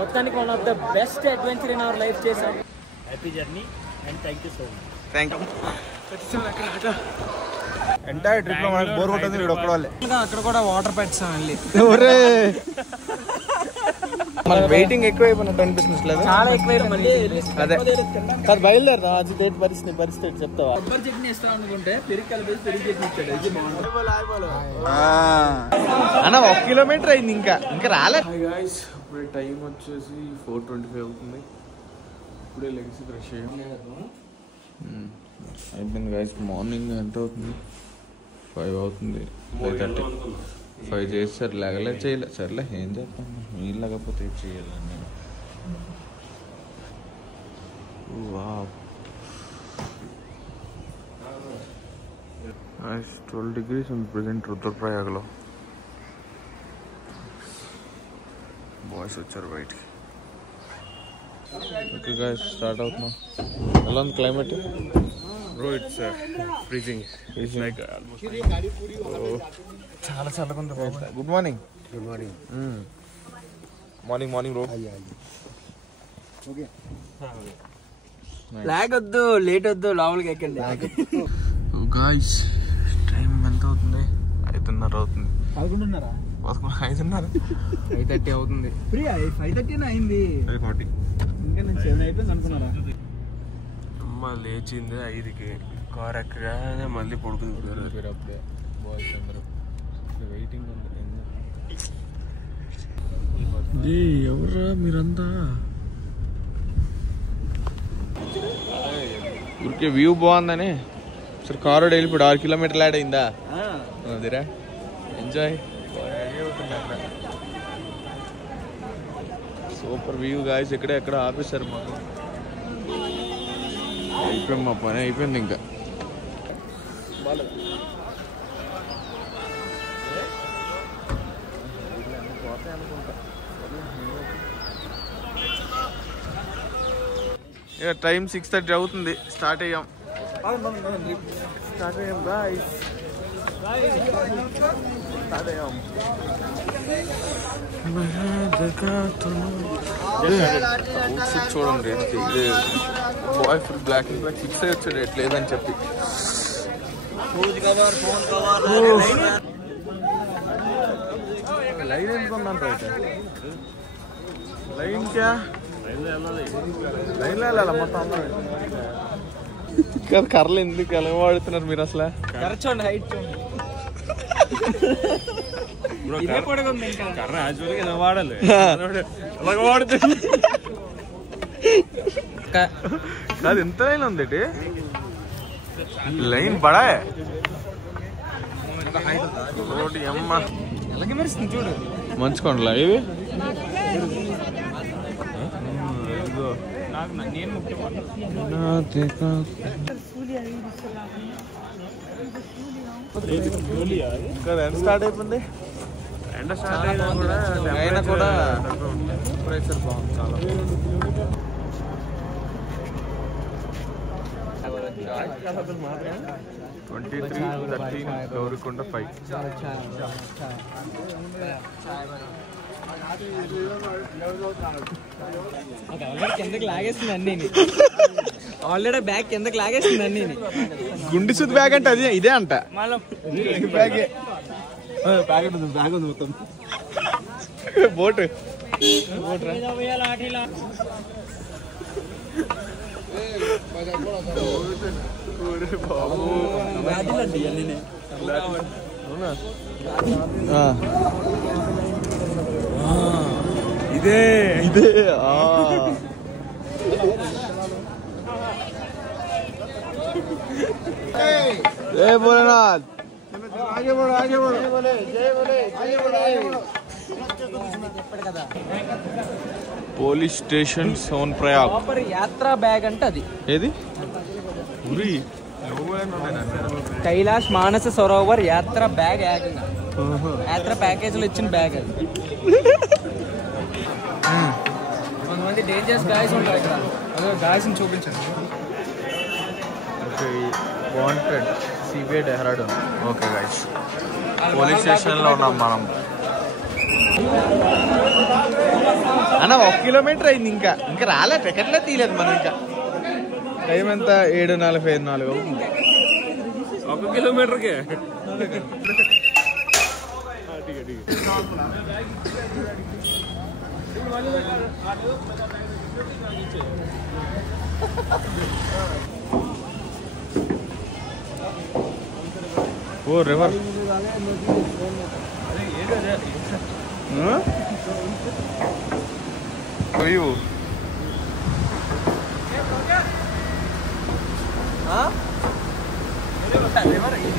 మొత్తానికి one of the best adventure in our life చేసాం. Happy journey and thank you so much. Thank you. Entire trip లో మనకు bore కొట్టదు వీడు ఒక్కడే. అక్కడ కూడా వాటర్ పెట్టాం వెళ్ళి. మనకి వెయిటింగ్ ఎక్కువైపోయినట్టు అనిపిస్తుంది లేదా? చాలా ఎక్కువైపోయింది. అదే కాదు బయలుదేరదా అది డేట్ పరిస్థితి చెప్తావా? కొబ్బరి చట్నీ ఇస్తాం అనుకుంటే పెరుగు కలిపి పెరుగు చట్నీ ఇచ్చాడు. అన్న 1 కిలోమీటర్ అయింది ఇంకా రాలేదు. ఇప్పుడు టైం వచ్చేసి 4:25 అవుతుంది. ఇప్పుడే లెగ్స్ ఫ్రెష్ అయిపోయింది గైస్. మార్నింగ్ ఎంత అవుతుంది? 5 అవుతుంది. 5:30 5 చేస్తారు లేగలే చేయలేదు. సర్లే ఏం చేస్తాను మీరు లేకపోతే చేయాలని నేను. 12 degrees ఉంది ప్రజెంట్ రుద్రప్రయాగలో. బాయ్స్ వచ్చారు బయటికి. ఓకే గైస్ స్టార్ట్ అవుతున్నాం. ఎలా ఉంది climate? Bro, it's freezing. It's like almost. చాలా చల్లగా ఉంది. Good morning. Good morning. Morning bro. Okay. Lag వద్దు, లేట్ వద్దు, లోపలికి ఎక్కండి. గాయ్స్ టైం ఎంత అవుతుంది? 5:30 అవుతుంది. 11:30 5:30 అవుతుంది. 5:30 అయింది. 5:40 ఇంకా నేను 7 అయిపోయింది అనుకున్నారా? అమ్మ లేచింది 5కి. కార్ ఎక్కగానే మళ్ళీ పడుకుంది. అప్పుడే బాయ్స్ అందరూ వెయిటింగ్ ఉంది. ఎవరా మీరంతా? ఊరికే వ్యూ బాగుందని సరే కారు వెళ్ళిపోయి 6 కిలోమీటర్లు యాడ్ అయిందా? అదిరా ఎంజాయ్. Super view guys. ఎక్కడ ఆపేశారు మాకు. అయిపోయింది మా పని అయిపోయింది ఇంకా. ఇక టైం 6:30 అవుతుంది. స్టార్ట్ అయ్యాం గాయ్స్. చూడండి ఇది boy full black and black. 6 వచ్చాడు ఎట్లేదని చెప్పి. లైన్ ఎందుకుందంట లైన్ క్యా లైన్ వెళ్ళాలి మొత్తం. కర్రలు ఎందుకు ఎలా వాడుతున్నారు మీరు అసలు? చూడండి హైట్ చూడండి. కర్ర యాక్చువల్గా ఇలా వాడాలి. అలాగ వాడుతుంది. అది ఎంత లైన్ ఉంది? లైన్ బడా అమ్మ ఎలాగే మెరుస్తుంది చూడు. మంచుకోండిలా ఇవి. స్టార్ట్ అయిపోయింది. ఎండ స్టార్ట్ అయినా కూడా అయినా కూడా టెంపరేచర్ బాగుంది చాలా. 23:13 గౌరికొండ 5. కిందకి లాగేస్తుంది అన్ని. ఆల్రెడీ బ్యాగ్ కిందకి లాగేస్తుంది అన్ని. గుండి సుద్ది బ్యాగ్ అంటే అది ఇదే అంట. బ్యాగ్ ఉంది మొత్తం. బోట్ ఇదే जय भोलेनाथ. आगे बढ़ो जय बोले जय बोलो పోలీస్ స్టేషన్ సోన్ ప్రయాగ్. యాత్రా బ్యాగ్ అంటే అది ఏది? కైలాష్ మానస సరోవర్ యాత్ర బ్యాగ్. యాత్ర ప్యాకేజీలో ఇచ్చిన బ్యాగ్ అది. కొంతమంది డేంజరస్ గాయస్ ఉంటారు ఇక్కడ. అదే గాయస్ని చూపించండి. Wanted CBI Dehradun. Okay guys police స్టేషన్లో ఉన్నాం మనం. అన్న 1 కిలోమీటర్ అయింది, ఇంకా రాలే, టికెట్లే తీయలేదు మనం. ఇంకా టైం ఎంత? 7:44 అవుతుంది. 1 కిలోమీటర్కే. ఓ రివర్.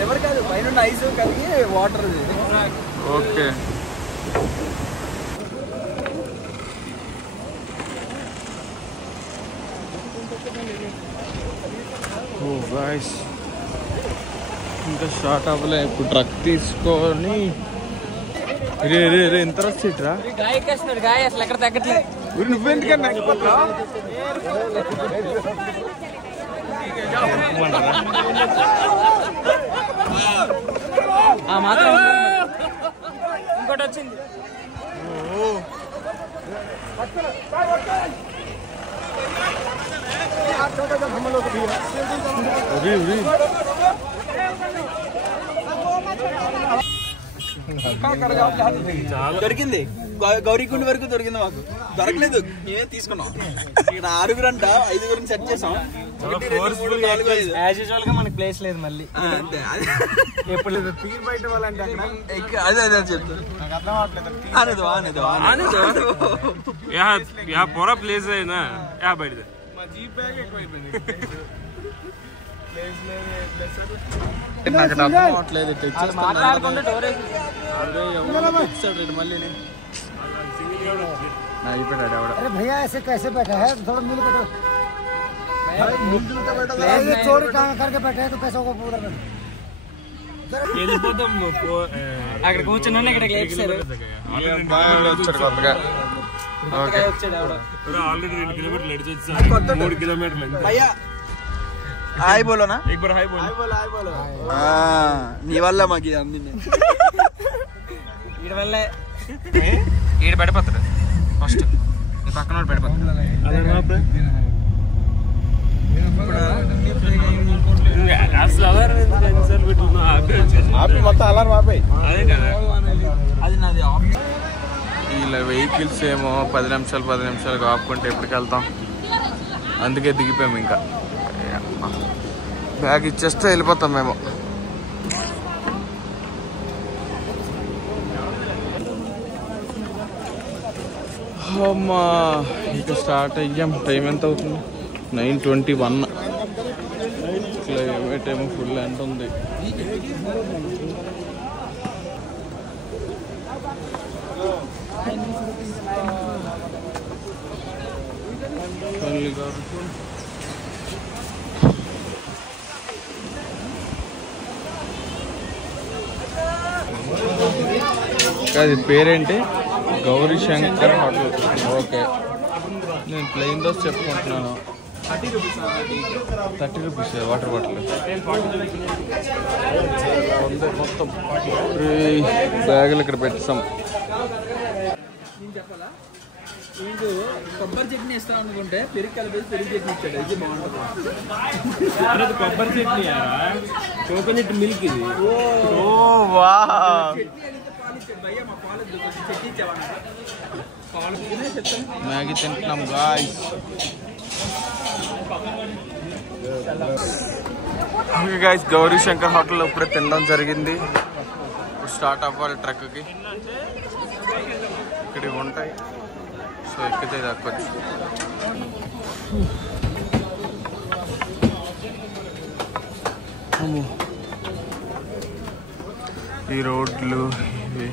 రివర్ కాదు, పైన ఐస్ కలిగి వాటర్. ఓకే. ఓ గాయ్స్, ఇంకా స్టార్ట్ అవ్వలే. ఇప్పుడు ట్రక్ తీసుకొని రే రే రే ఎంత వచ్చేట్రా గాయకేస్తున్నాడు. గాయ అసలు ఎక్కడ తగ్గట్లేదు. నువ్వెందుకన్నా మాత్రం ఇంకోటి వచ్చింది. దొరికింది, గౌరీకుండ వరకు దొరికింది. మాకు దొరకలేదు, మేమే తీసుకున్నాం. ఇక్కడ 6 అంట, 5 సెట్ చేసాం. మనకి ప్లేస్ లేదు మళ్ళీ. ఎప్పుడు బయట వాళ్ళంటే అదే అదే చెప్తాను. पूरा प्लेस है ना, यहाँ बैठ जाए. మాట్లాడుకుంటే भैया ऐसे कैसे बैठा है? थोड़ा मिल बैठो, चोरी करके बैठे हैं तो कैसे होगा पूरा? అక్కడ కూర్చున్నా ఇక్కడ లేచారు. ऑलरेडी 2 किलोमीटर लेट जाए, 3 किलोमीटर लग. భయ్యా హాయ్ బోలో నా, एक बार हाय बोलो. हाय बोलो. నీ వల్ల మాకు అందింది. వీడి వల్లే ఈడ పడిపోతాడు ఫస్ట్. నీ పక్కన పడిపోతాడు. అసలు అలర్ ఎన్నిసార్లు పెట్టుకున్నా ఆపి మొత్తం అలారం ఆపాయి. అదే కదా, అది నాది. ఇలా వెహికల్స్ ఏమో 10 నిమిషాలు ఆపుకుంటే ఎప్పటికి వెళ్తాం. అందుకే దిగిపోయాము. ఇంకా బ్యాగ్ ఇచ్చేస్తే వెళ్ళిపోతాం మేము. అమ్మా ఇంకా స్టార్ట్ అయ్యాం. టైం ఎంత అవుతుంది? 9:21. క్లైమేట్ ఏమో ఫుల్ ఎండ ఉంది. అది పేరేంటి? గౌరీ శంకర్ హోటల్. ఓకే, నేను ప్లెయిన్ దోశ చెప్పుకుంటున్నాను. 30 రూపీస్ వాటర్ బాటిల్. మొత్తం బ్యాగులు ఇక్కడ పెట్టాం. వీడు కొబ్బరి చట్నీ ఇస్తాం అనుకుంటే పెరుగు కలిపేసి పెరుగు చట్నీ ఇచ్చాడు. ఇది బాగుంటుంది. కొబ్బరి చట్నీ, కోకోనట్ మిల్క్ ఇది. మ్యాగీ తింటున్నాం guys. Okay guys, Gauri Shankar హోటల్లో ఇప్పుడే తినడం జరిగింది. ఇప్పుడు స్టార్ట్ అవ్వాలి ట్రక్కి. ఇక్కడ ఉంటాయి, సో ఎక్కితే దక్కొచ్చు. ఈ రోడ్లు ఇవి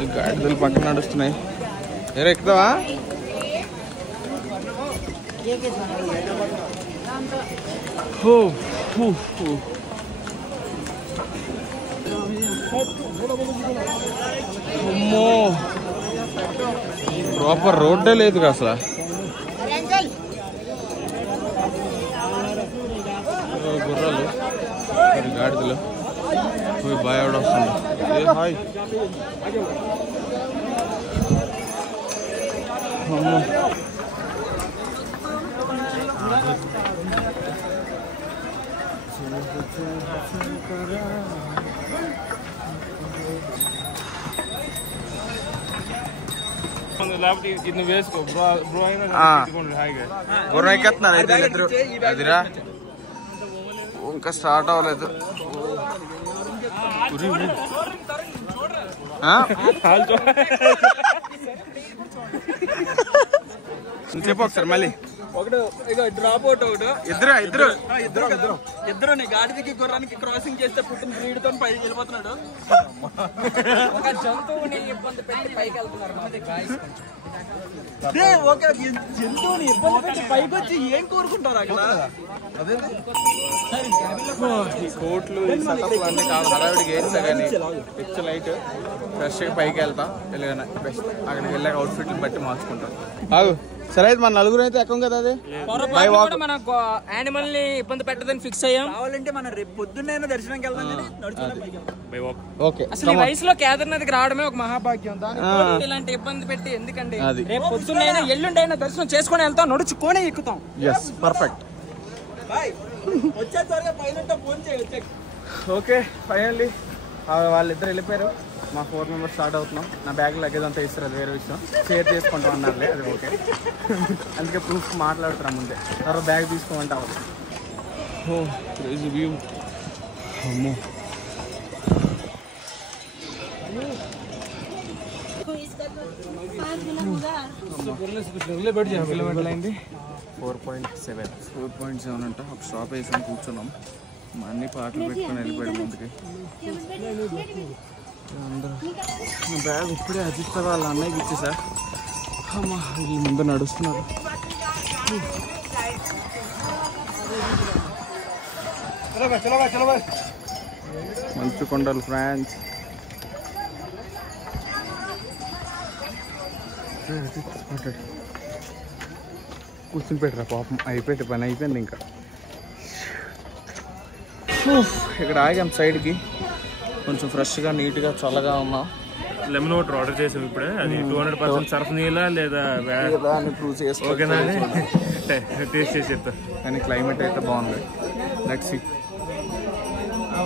ఈ గాడిదలు పక్కన నడుస్తున్నాయి. ఎవరు ఎక్కుతావా? అమ్మో, ప్రాపర్ రోడ్డే లేదు అసలు. గుర్రాలు, గాడిదలు. బాయ్ ఎవడ వస్తుంది హాయ్ లేకపోతే ఇది వేసుకో బ్రో అయినా హాయిగా గుర్రం ఎక్కేస్తున్నారు అయితే ఇద్దరు అదిరా ఇంకా స్టార్ట్ అవ్వలేదు చెప్పు ఒకసారి మళ్ళీ ఒకటి డ్రాప్ అవుట్ ఒకటి ఇద్దరు నీ గాడిదకి గుర్రానికి క్రాసింగ్ చేస్తే పుట్టిన బ్రీడ్తో పైకి వెళ్ళిపోతున్నాడు. ఒక జంతువుని ఇబ్బంది పెట్టి పైకి వెళ్తున్నారు. ఒక జంతువుని ఇబ్బంది పెట్టి పైకి వచ్చి ఏం కోరుకుంటారు అక్కడ? కోట్లు అన్ని కాదు హడావిడికి వేస్తా కానీ పిక్చర్ లైట్ ఫ్రెష్గా పైకి వెళ్తా వెళ్ళగానే బెస్ట్ అక్కడికి వెళ్ళాక అవుట్ఫిట్లు బట్టి మార్చుకుంటాం. ఆగు సరే అయితే మన నలుగురు అయితే ఎక్కం కదా అది మన యానిమల్ ని ఇబ్బంది పెట్టదని ఫిక్స్ అయ్యాం. కావాలంటే మనం రేపు పొద్దున్న దర్శనంకి వెళ్దాం. ఓకే అసలు ఈ వయసులో కేదార్నాథ్కి రావడమే ఒక మహాభాగ్యం. దానికి ఇలాంటి ఇబ్బంది పెట్టి ఎందుకంటే రేపు పొద్దున్నైనా ఎల్లుండైనా దర్శనం చేసుకుని వెళ్తాం, నడుచుకొని ఎక్కుతాం. పర్ఫెక్ట్. ఓకే ఫైనల్లీ వాళ్ళిద్దరు వెళ్ళిపోయారు. మా 4 మెంబర్స్ స్టార్ట్ అవుతున్నాం. నా బ్యాగ్ లగేజ్ అంతా ఇస్తారు, అది వేరే విషయం. షేర్ చేసుకుంటాం అన్నారులే, అది ఓకే. అందుకే ప్రూఫ్ మాట్లాడుతున్నాం ముందే, తర్వాత బ్యాగ్ తీసుకోమంటే అవ్వదు. ఓ క్రేజీ వ్యూ. అమ్మో 4.7 అంట. ఒక షాప్ వేసుకొని కూర్చున్నాం. మా అన్ని పాటలు పెట్టుకొని వెళ్ళిపోయాడు ముందుకి. అందరూ నా బ్యాగ్ ఇప్పుడే అజిత్ వాళ్ళ అన్నయ్యకి ఇచ్చేసా. అమ్మా వీళ్ళు ముందు నడుస్తున్నారు. మంచు కొండలు ఫ్రాన్స్. కూర్చుని పెట్టరా పాపం, అయిపోయింది పని అయిపోయింది. ఇంకా ఇక్కడ ఆగాం సైడ్కి, కొంచెం ఫ్రెష్గా నీట్గా చల్లగా ఉన్నాం. లెమన్ వాటర్ ఆర్డర్ చేసాం ఇప్పుడే. అది 200% సర్ఫ్ నీలా లేదా అని ప్రూవ్ చేసుకో, ఓకేనా టేస్ట్ చేసి చెప్తా. కానీ క్లైమేట్ అయితే బాగుంది. Let's see.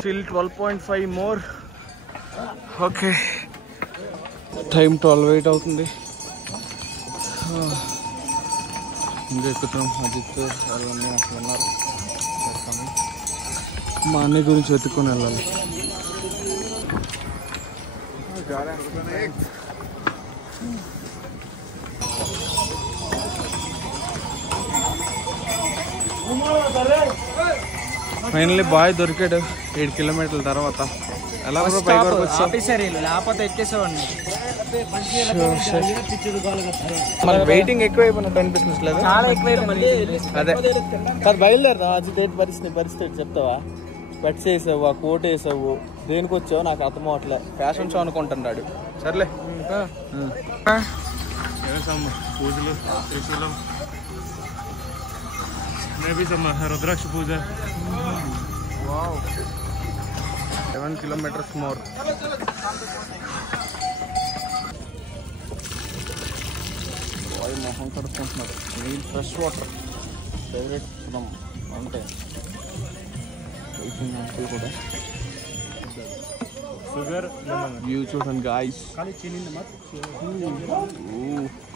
Fill 12.5 more. Okay time 12:08 అవుతుంది. ఇంకా ఎక్కుతాం. అజిత్ వాళ్ళని అక్కడ ఉన్నారు. మా అన్నయ్య గురించి వెతుక్కొని వెళ్ళాలి. ఫైనల్లీ బాయ్ దొరికాడు 7 కిలోమీటర్ల తర్వాత. ఎలా లేకపోతే ఎక్కేసేవాడిని. మనకి వెయిటింగ్ ఎక్కువ అయిపోయినట్టు అనిపిస్తుంది. లేదు చాలా ఎక్కువ. అదే అది బయలుదేరదా అజితేట్ పరిస్థితి చెప్తావా? బట్స్ వేసావు, ఆ కోట్ వేసావు, దేనికి వచ్చావు నాకు అర్థం అవట్లే. ఫ్యాషన్ షో అనుకుంటున్నాడు. సర్లే పూజలు త్రిశూలం, మేబీ సమ్ రుద్రాక్ష పూజ. 7 kilometers more. బాయ్ మొహం కడుక్కుంటున్నాడు. నీళ్ళు ఫ్రెష్ వాటర్ ఫేవరెట్ అంటే కూడా. షుగర్ వ్యూ చూడండి గాయ్స్.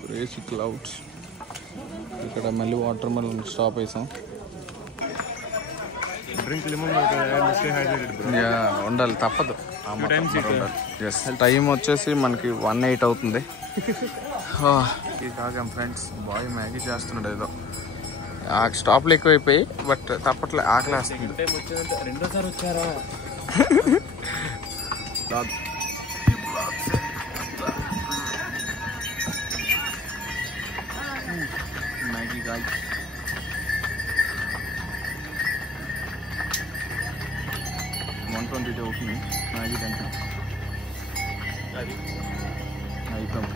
Crazy clouds. ఇక్కడ మళ్ళీ వాటర్ మెలన్ స్టాప్ వేసాం. డ్రింక్ లెమన్ ఉండాలి, తప్పదు. టైం వచ్చేసి మనకి 1:08 అవుతుంది. ఇది కాగాం ఫ్రెండ్స్. బాయ్ మ్యాగీ చేస్తున్నాడు ఏదో. స్టాప్లు ఎక్కువైపోయి బట్ తప్పట్లే, ఆకలి వేస్తుంది. రెండోసారి వచ్చారా? Maggi guy. $120 అవుతుంది మ్యాగీ తింటున్నాం. అయిపోయాం.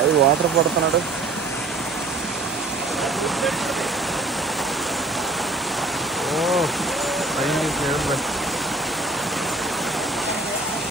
అది వాటర్ పడుతున్నాడు. Final favour bus